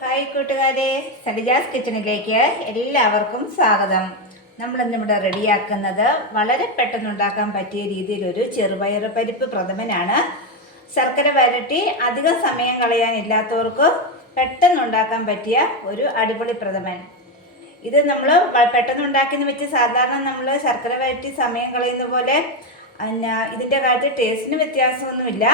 Hi കൂട്ടുകാരെ, സഡിജാസ് കിച്ചണിലേക്ക് എല്ലാവർക്കും സ്വാഗതം. നമ്മളിന്നിവിടെ റെഡിയാക്കുന്നത് വളരെ പെട്ടെന്ന് ഉണ്ടാക്കാൻ പറ്റിയ രീതിയിലൊരു ചെറുപയർ പരിപ്പ് പ്രഥമനാണ്. ശർക്കര വരട്ടി അധികം സമയം കളയാനില്ലാത്തവർക്ക് പെട്ടെന്ന് ഉണ്ടാക്കാൻ പറ്റിയ ഒരു അടിപൊളി പ്രഥമൻ. ഇത് നമ്മൾ പെട്ടെന്ന് ഉണ്ടാക്കിയെന്ന് വെച്ച് സാധാരണ നമ്മൾ ശർക്കര വരട്ടി സമയം കളയുന്ന പോലെ ഇതിൻ്റെ കാര്യത്തിൽ ടേസ്റ്റിന് വ്യത്യാസമൊന്നുമില്ല.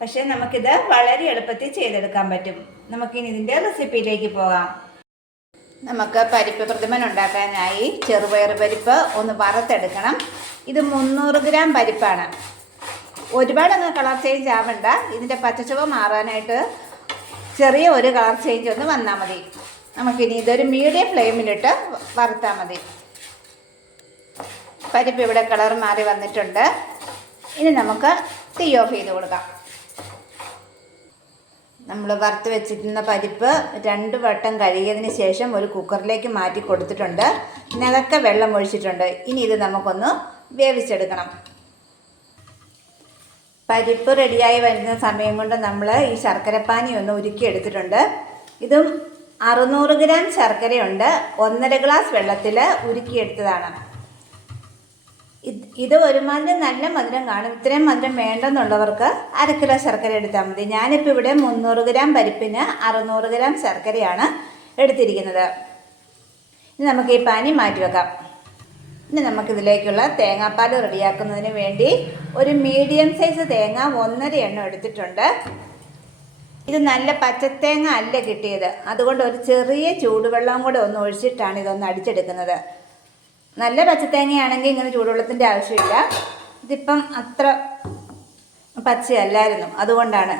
പക്ഷേ നമുക്കിത് വളരെ എളുപ്പത്തിൽ ചെയ്തെടുക്കാൻ പറ്റും. നമുക്കിനി ഇതിൻ്റെ റെസിപ്പിയിലേക്ക് പോകാം. നമുക്ക് പരിപ്പ് പ്രഥമൻ ഉണ്ടാക്കാനായി ചെറുപയർ പരിപ്പ് ഒന്ന് വറുത്തെടുക്കണം. ഇത് 300 ഗ്രാം പരിപ്പാണ്. ഒരുപാടങ്ങ് കളർ ചേഞ്ച് ആവണ്ട. ഇതിൻ്റെ പച്ചച്ചുവ മാറാനായിട്ട് ചെറിയ ഒരു കളർ ചേഞ്ച് ഒന്ന് വന്നാൽ മതി. നമുക്കിനി ഇതൊരു മീഡിയം ഫ്ലെയിമിലിട്ട് വറുത്താൽ മതി. പരിപ്പ് ഇവിടെ കളർ മാറി വന്നിട്ടുണ്ട്. ഇനി നമുക്ക് തീ ഓഫ് ചെയ്ത് കൊടുക്കാം. നമ്മൾ വറുത്ത് വെച്ചിരുന്ന പരിപ്പ് 2 വട്ടം കഴുകിയതിന് ശേഷം ഒരു കുക്കറിലേക്ക് മാറ്റി കൊടുത്തിട്ടുണ്ട്. നിലക്ക വെള്ളം ഒഴിച്ചിട്ടുണ്ട്. ഇനി ഇത് നമുക്കൊന്ന് വേവിച്ചെടുക്കണം. പരിപ്പ് റെഡിയായി വരുന്ന സമയം കൊണ്ട് നമ്മൾ ഈ ശർക്കരപ്പാനി ഒന്ന് ഉരുക്കിയെടുത്തിട്ടുണ്ട്. ഇതും 600 ഗ്രാം ശർക്കരയുണ്ട്. 1.5 ഗ്ലാസ് വെള്ളത്തിൽ ഉരുക്കിയെടുത്തതാണ്. ഇത് ഒരുമാതിരി നല്ല മധുരം കാണും. ഇത്രയും മധുരം വേണ്ടെന്നുള്ളവർക്ക് 1/2 കിലോ ശർക്കര എടുത്താൽ മതി. ഞാനിപ്പോൾ ഇവിടെ 300 ഗ്രാം പരിപ്പിന് 600 ഗ്രാം ശർക്കരയാണ് എടുത്തിരിക്കുന്നത്. ഇനി നമുക്ക് ഈ പാനി മാറ്റി വെക്കാം. ഇനി നമുക്കിതിലേക്കുള്ള തേങ്ങാപ്പാൽ റെഡിയാക്കുന്നതിന് വേണ്ടി ഒരു മീഡിയം സൈസ് തേങ്ങ 1.5 എണ്ണം എടുത്തിട്ടുണ്ട്. ഇത് നല്ല പച്ചത്തേങ്ങ അല്ല കിട്ടിയത്. അതുകൊണ്ട് ഒരു ചെറിയ ചൂടുവെള്ളം കൂടെ ഒന്ന് ഒഴിച്ചിട്ടാണ് ഇതൊന്ന് അടിച്ചെടുക്കുന്നത്. നല്ല പച്ചത്തേങ്ങയാണെങ്കിൽ ഇങ്ങനെ ചൂടുവെള്ളത്തിൻ്റെ ആവശ്യമില്ല. ഇതിപ്പം അത്ര പച്ചയല്ലായിരുന്നു, അതുകൊണ്ടാണ്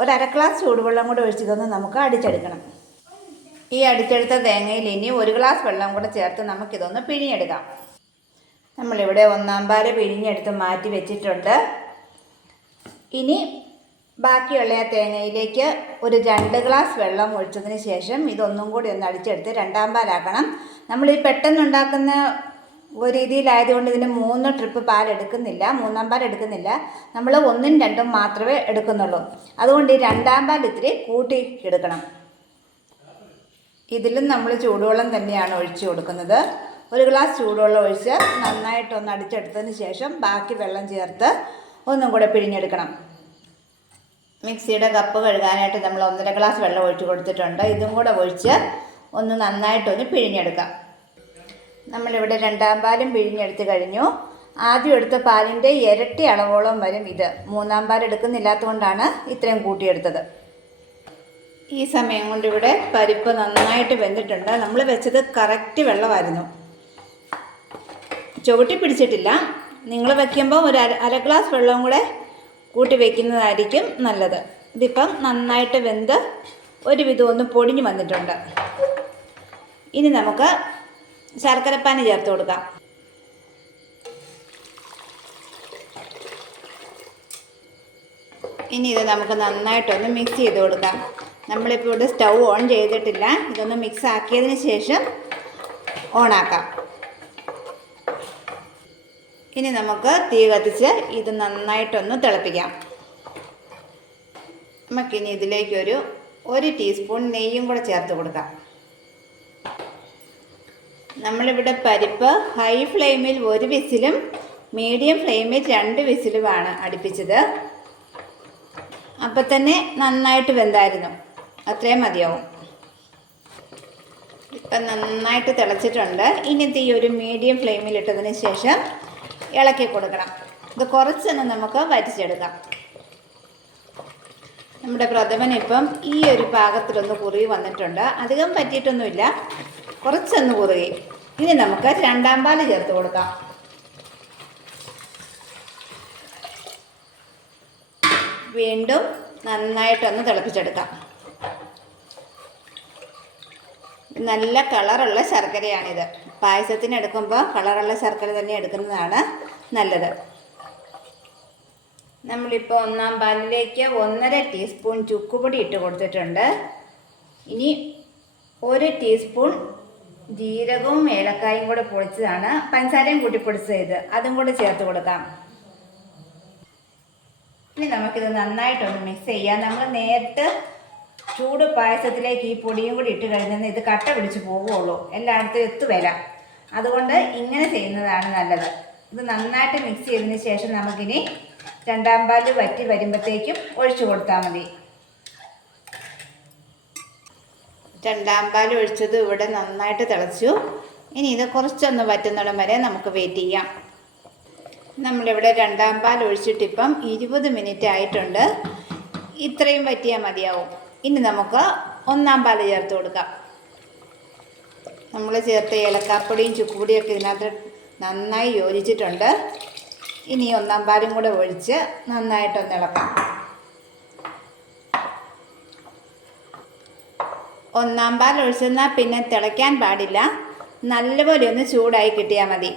ഒരു 1/2 ഗ്ലാസ് ചൂടുവെള്ളം കൂടെ ഒഴിച്ചിതൊന്ന് നമുക്ക് അടിച്ചെടുക്കണം. ഈ അടിച്ചെടുത്ത തേങ്ങയിൽ ഇനി 1 ഗ്ലാസ് വെള്ളം കൂടെ ചേർത്ത് നമുക്കിതൊന്ന് പിഴിഞ്ഞെടുക്കാം. നമ്മളിവിടെ 1/4 പാല് പിഴിഞ്ഞെടുത്ത് മാറ്റി വെച്ചിട്ടുണ്ട്. ഇനി ബാക്കിയുള്ള ആ തേങ്ങയിലേക്ക് ഒരു 2 ഗ്ലാസ് വെള്ളം ഒഴിച്ചതിന് ശേഷം ഇതൊന്നും കൂടി ഒന്ന് അടിച്ചെടുത്ത് 2-ാം പാലാക്കണം. നമ്മൾ ഈ പെട്ടെന്നുണ്ടാക്കുന്ന ഒരു രീതിയിലായതുകൊണ്ട് ഇതിന് 3 ട്രിപ്പ് പാൽ എടുക്കുന്നില്ല, 3-ാം പാൽ എടുക്കുന്നില്ല. നമ്മൾ 1ഉം 2ഉം മാത്രമേ എടുക്കുന്നുള്ളൂ. അതുകൊണ്ട് ഈ 2-ാം പാൽ ഇത്തിരി കൂട്ടി എടുക്കണം. ഇതിലും നമ്മൾ ചൂടുവെള്ളം തന്നെയാണ് ഒഴിച്ചു കൊടുക്കുന്നത്. 1 ഗ്ലാസ് ചൂടുവെള്ളം ഒഴിച്ച് നന്നായിട്ടൊന്ന് അടിച്ചെടുത്തതിന് ശേഷം ബാക്കി വെള്ളം ചേർത്ത് ഒന്നും കൂടെ പിഴിഞ്ഞെടുക്കണം. മിക്സിയുടെ കപ്പ് കഴുകാനായിട്ട് നമ്മൾ 1.5 ഗ്ലാസ് വെള്ളം ഒഴിച്ച് കൊടുത്തിട്ടുണ്ട്. ഇതും കൂടെ ഒഴിച്ച് ഒന്ന് നന്നായിട്ടൊന്ന് പിഴിഞ്ഞെടുക്കാം. നമ്മളിവിടെ 2-ാം പാലും പിഴിഞ്ഞെടുത്ത് കഴിഞ്ഞു. ആദ്യം എടുത്ത പാലിൻ്റെ ഇരട്ടി അളവോളം വരും ഇത്. 3-ാം പാൽ എടുക്കുന്നില്ലാത്തതുകൊണ്ടാണ് ഇത്രയും കൂട്ടിയെടുത്തത്. ഈ സമയം കൊണ്ട് ഇവിടെ പരിപ്പ് നന്നായിട്ട് വെന്തിട്ടുണ്ട്. നമ്മൾ വെച്ചത് കറക്റ്റ് വെള്ളമായിരുന്നു, ചുവട്ടി പിടിച്ചിട്ടില്ല. നിങ്ങൾ വയ്ക്കുമ്പോൾ ഒരു 1/2 ഗ്ലാസ് വെള്ളവും കൂടെ കൂട്ടി വയ്ക്കുന്നതായിരിക്കും നല്ലത്. ഇതിപ്പം നന്നായിട്ട് വെന്ത് ഒരുവിധം ഒന്ന് പൊടിഞ്ഞു വന്നിട്ടുണ്ട്. ഇനി നമുക്ക് ശർക്കരപ്പാനി ചേർത്ത് കൊടുക്കാം. ഇനി ഇത് നമുക്ക് നന്നായിട്ടൊന്ന് മിക്സ് ചെയ്ത് കൊടുക്കാം. നമ്മളിപ്പോൾ ഇവിടെ സ്റ്റൗ ഓൺ ചെയ്തിട്ടില്ല. ഇതൊന്ന് മിക്സ് ആക്കിയതിന് ശേഷം ഓണാക്കാം. ഇനി നമുക്ക് തീ കത്തിച്ച് ഇത് നന്നായിട്ടൊന്ന് തിളപ്പിക്കാം. നമുക്കിനി ഇതിലേക്കൊരു 1 ടീസ്പൂൺ നെയ്യും കൂടെ ചേർത്ത് കൊടുക്കാം. നമ്മളിവിടെ പരിപ്പ് ഹൈ ഫ്ലെയിമിൽ 1 വിസിലും മീഡിയം ഫ്ലെയിമിൽ 2 വിസിലുമാണ് അടുപ്പിച്ചത്. അപ്പം തന്നെ നന്നായിട്ട് വെന്തായിരുന്നു. അത്രയും മതിയാവും. ഇപ്പം നന്നായിട്ട് തിളച്ചിട്ടുണ്ട്. ഇനി തീ ഒരു മീഡിയം ഫ്ലെയിമിൽ ഇട്ടതിന് ശേഷം ഇളക്കി കൊടുക്കണം. ഇത് കുറച്ചൊന്ന് നമുക്ക് വറ്റിച്ചെടുക്കാം. നമ്മുടെ പ്രഥമൻ ഇപ്പം ഈ ഒരു പാകത്തിലൊന്ന് കുറുകി വന്നിട്ടുണ്ട്. അധികം പറ്റിയിട്ടൊന്നുമില്ല, കുറച്ചൊന്ന് കുറുകി. ഇനി നമുക്ക് 2-ാം പാല് ചേർത്ത് കൊടുക്കാം. വീണ്ടും നന്നായിട്ടൊന്ന് തിളപ്പിച്ചെടുക്കാം. നല്ല കളറുള്ള ശർക്കരയാണിത്. പായസത്തിന് എടുക്കുമ്പോൾ കളറുള്ള ശർക്കര തന്നെ എടുക്കുന്നതാണ് നല്ലത്. നമ്മളിപ്പോൾ 1-ാം പാലിലേക്ക് 1.5 ടീസ്പൂൺ ചുക്കുപൊടി ഇട്ട് കൊടുത്തിട്ടുണ്ട്. ഇനി 1 ടീസ്പൂൺ ജീരകവും ഏലക്കായും കൂടെ പൊടിച്ചതാണ്, പഞ്ചസാരയും കൂട്ടി പൊടിച്ചത്, അതും കൂടെ ചേർത്ത് കൊടുക്കാം. ഇനി നമുക്കിത് നന്നായിട്ടൊന്ന് മിക്സ് ചെയ്യാം. നമ്മൾ നേരത്തെ ചൂട് പായസത്തിലേക്ക് ഈ പൊടിയും കൂടി ഇട്ട് കഴിഞ്ഞാൽ ഇത് കട്ട പിടിച്ച് പോകുള്ളൂ, എല്ലായിടത്തും എത്തുവരാം. അതുകൊണ്ട് ഇങ്ങനെ ചെയ്യുന്നതാണ് നല്ലത്. ഇത് നന്നായിട്ട് മിക്സ് ചെയ്തതിന് ശേഷം നമുക്കിനി രണ്ടാം പാല് വറ്റി വരുമ്പോഴത്തേക്കും ഒഴിച്ചു കൊടുത്താൽ മതി. രണ്ടാം പാൽ ഒഴിച്ചത് ഇവിടെ നന്നായിട്ട് തിളച്ചു. ഇനി ഇത് കുറച്ചൊന്ന് വറ്റുന്നിടം വരെ നമുക്ക് വെയിറ്റ് ചെയ്യാം. നമ്മളിവിടെ രണ്ടാം പാൽ ഒഴിച്ചിട്ടിപ്പം 20 മിനിറ്റ് ആയിട്ടുണ്ട്. ഇത്രയും വറ്റിയാൽ മതിയാവും. ഇനി നമുക്ക് ഒന്നാം പാൽ ചേർത്ത് കൊടുക്കാം. നമ്മൾ ചേർത്ത ഏലക്കാപ്പൊടിയും ചുക്കുപൊടിയൊക്കെ ഇതിനകത്ത് നന്നായി യോജിച്ചിട്ടുണ്ട്. ഇനി ഒന്നാം പാലും കൂടെ ഒഴിച്ച് നന്നായിട്ടൊന്ന് ഇളക്കാം. ഒന്നാം പാൽ ഒഴിച്ചെന്നാൽ പിന്നെ തിളയ്ക്കാൻ പാടില്ല, നല്ലപോലെ ഒന്ന് ചൂടായി കിട്ടിയാൽ മതി.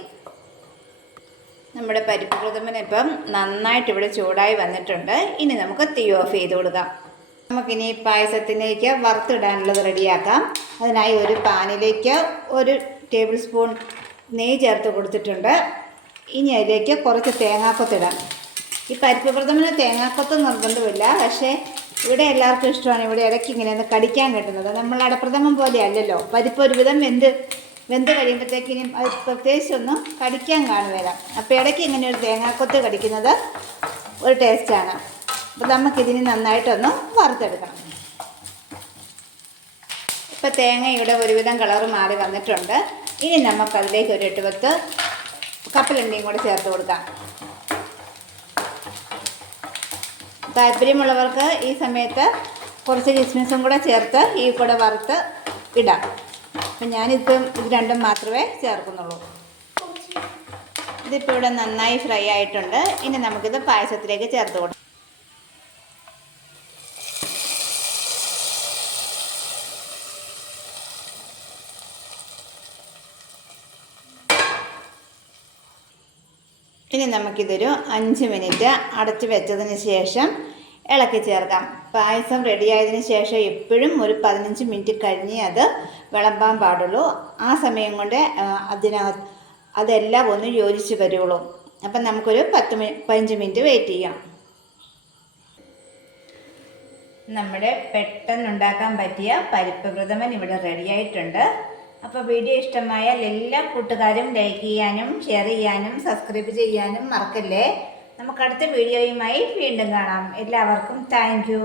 നമ്മുടെ പരിപ്പ് പ്രഥമൻ ഇപ്പം നന്നായിട്ട് ഇവിടെ ചൂടായി വന്നിട്ടുണ്ട്. ഇനി നമുക്ക് തീ ഓഫ് ചെയ്ത് കൊടുക്കാം. നമുക്കിനി പായസത്തിലേക്ക് വറുത്തിടാനുള്ളത് റെഡിയാക്കാം. അതിനായി ഒരു പാനിലേക്ക് 1 ടേബിൾ സ്പൂൺ നെയ്യ് ചേർത്ത് കൊടുത്തിട്ടുണ്ട്. ഇനി അതിലേക്ക് കുറച്ച് തേങ്ങാക്കൊത്തിടാം. ഈ പരിപ്പ് പ്രഥമന് തേങ്ങാക്കൊത്ത് നിർബന്ധമില്ല, പക്ഷേ ഇവിടെ എല്ലാവർക്കും ഇഷ്ടമാണ്. ഇവിടെ ഇടയ്ക്ക് ഇങ്ങനെ ഒന്ന് കടിക്കാൻ കിട്ടുന്നത്. നമ്മൾ അടപ്രഥമൻ പോലെ അല്ലല്ലോ, പരിപ്പ് ഒരുവിധം വെന്ത് കഴിയുമ്പോഴത്തേക്കിനും അത് പ്രത്യേകിച്ചൊന്നും കടിക്കാൻ കാണുകയില്ല. അപ്പോൾ ഇടയ്ക്ക് ഇങ്ങനെ ഒരു തേങ്ങാക്കൊത്ത് കടിക്കുന്നത് ഒരു ടേസ്റ്റാണ്. അപ്പോൾ നമുക്കിതിന് നന്നായിട്ടൊന്ന് വറുത്തെടുക്കണം. ഇപ്പോൾ തേങ്ങ ഇവിടെ ഒരുവിധം കളറ് മാറി വന്നിട്ടുണ്ട്. ഇനി നമുക്കതിലേക്ക് ഒരു 8-10 കപ്പലണ്ടിയും കൂടെ ചേർത്ത് കൊടുക്കാം. താല്പര്യമുള്ളവർക്ക് ഈ സമയത്ത് കുറച്ച് കിസ്മിസും കൂടെ ചേർത്ത് ഈ കൂടെ വറുത്ത് ഇടാം. അപ്പം ഞാനിപ്പം ഇത് രണ്ടും മാത്രമേ ചേർക്കുന്നുള്ളൂ. ഇതിപ്പോൾ ഇവിടെ നന്നായി ഫ്രൈ ആയിട്ടുണ്ട്. ഇനി നമുക്കിത് പായസത്തിലേക്ക് ചേർത്ത് കൊടുക്കാം. ഇനി നമുക്കിതൊരു 5 മിനിറ്റ് അടച്ച് വെച്ചതിന് ശേഷം ഇളക്കി ചേർക്കാം. പായസം റെഡിയായതിന് ശേഷം എപ്പോഴും ഒരു 15 മിനിറ്റ് കഴിഞ്ഞേ അത് വിളമ്പാൻ പാടുള്ളൂ. ആ സമയം കൊണ്ട് അതെല്ലാം ഒന്ന് യോജിച്ച് വരുള്ളൂ. അപ്പം നമുക്കൊരു 15 മിനിറ്റ് വെയിറ്റ് ചെയ്യാം. നമ്മുടെ പെട്ടെന്നുണ്ടാക്കാൻ പറ്റിയ പരിപ്പ് പ്രഥമൻ ഇവിടെ റെഡിയായിട്ടുണ്ട്. അപ്പോൾ വീഡിയോ ഇഷ്ടമായാൽ എല്ലാ കൂട്ടുകാരും ലൈക്ക് ചെയ്യാനും ഷെയർ ചെയ്യാനും സബ്സ്ക്രൈബ് ചെയ്യാനും മറക്കല്ലേ. നമുക്ക് അടുത്ത വീഡിയോയുമായി വീണ്ടും കാണാം. എല്ലാവർക്കും താങ്ക് യു.